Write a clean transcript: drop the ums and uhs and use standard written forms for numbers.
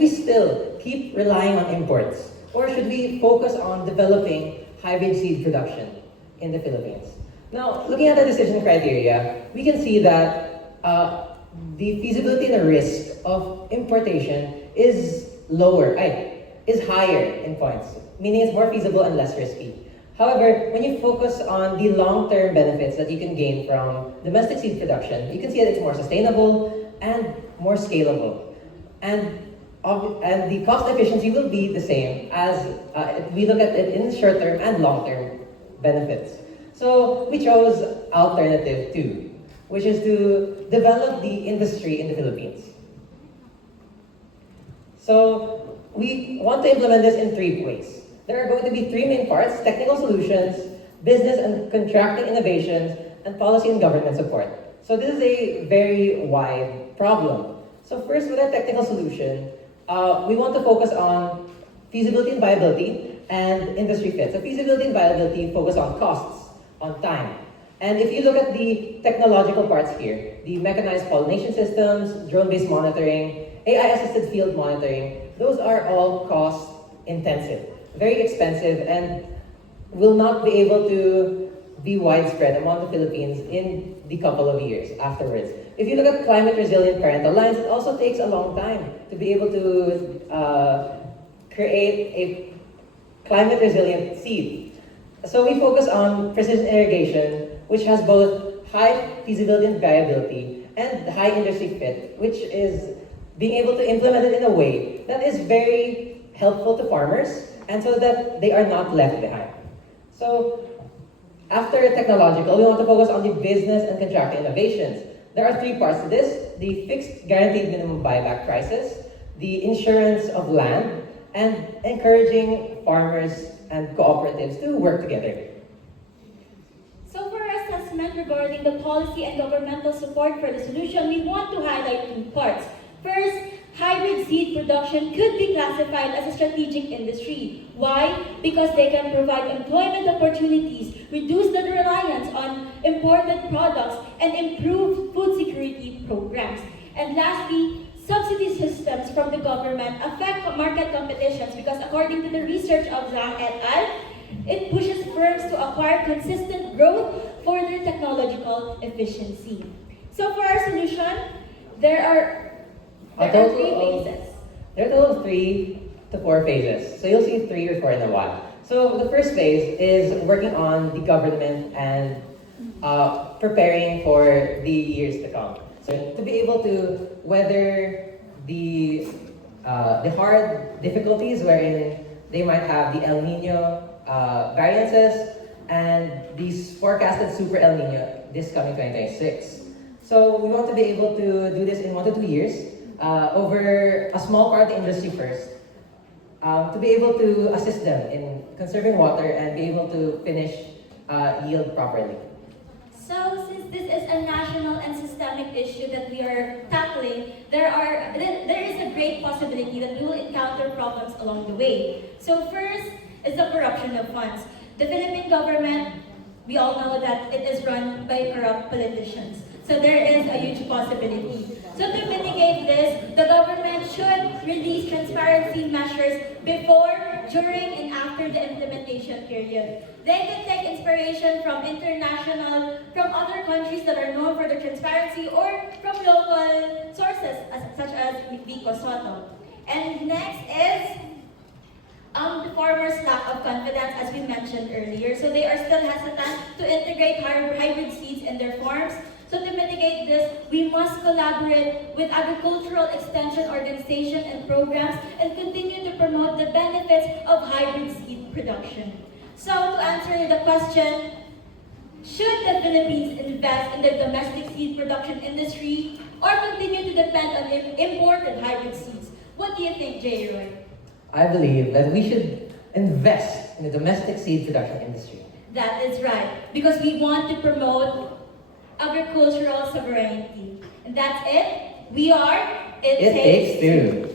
we still keep relying on imports? Or should we focus on developing hybrid seed production in the Philippines? Now, looking at the decision criteria, we can see that the feasibility and the risk of importation is higher in points, meaning it's more feasible and less risky. However, when you focus on the long-term benefits that you can gain from domestic seed production, you can see that it's more sustainable and more scalable. And the cost efficiency will be the same as we look at it in short-term and long-term benefits. So we chose alternative 2, which is to develop the industry in the Philippines. So we want to implement this in 3 ways. There are going to be 3 main parts: technical solutions, business and contracting innovations, and policy and government support. So this is a very wide problem. So first, with our technical solution, we want to focus on feasibility and viability and industry fit. So feasibility and viability focus on costs, on time. And if you look at the technological parts here, the mechanized pollination systems, drone-based monitoring, AI-assisted field monitoring, those are all cost-intensive, very expensive, and will not be able to be widespread among the Philippines in the couple of years afterwards. If you look at climate-resilient parental lines, it also takes a long time to be able to create a climate-resilient seed. So we focus on precision irrigation, which has both high feasibility and viability and high industry fit, which is being able to implement it in a way that is very helpful to farmers and so that they are not left behind. So after technological, we want to focus on the business and contracting innovations. There are 3 parts to this: the fixed guaranteed minimum buyback prices, the insurance of land, and encouraging farmers and cooperatives to work together. So for our assessment regarding the policy and governmental support for the solution, we want to highlight 2 parts. First, hybrid seed production could be classified as a strategic industry. Why? Because they can provide employment opportunities, reduce the reliance on imported products, and improve food security programs. And lastly, subsidy systems from the government affect market competitions because according to the research of Zhang et al., it pushes firms to acquire consistent growth for their technological efficiency. So for our solution, there are 3 phases. There are a total of 3 to 4 phases. So you'll see 3 or 4 in a while. So the first phase is working on the government and preparing for the years to come. So to be able to weather the hard difficulties wherein they might have the El Nino variances and these forecasted super El Nino this coming 2026. So we want to be able to do this in 1 to 2 years over a small part of the industry first, to be able to assist them in conserving water and be able to finish yield properly. So since this is a national and systemic issue that we are tackling, there is a great possibility that we will encounter problems along the way. So first is the corruption of funds. The Philippine government, we all know that it is run by corrupt politicians. So there is a huge possibility. So to mitigate this, the government should release transparency measures before, during, and after the implementation period. They can take inspiration from other countries that are known for their transparency or from local sources such as Vico Soto. And next is the farmers' lack of confidence, as we mentioned earlier. So they are still hesitant to integrate hybrid seeds in their farms. So to mitigate this, we must collaborate with agricultural extension organizations and programs and continue to promote the benefits of hybrid seed production. So to answer the question, should the Philippines invest in the domestic seed production industry or continue to depend on imported hybrid seeds? What do you think, J. Roy? I believe that we should invest in the domestic seed production industry. That is right, because we want to promote agricultural sovereignty. And that's it. We are It Takes 2.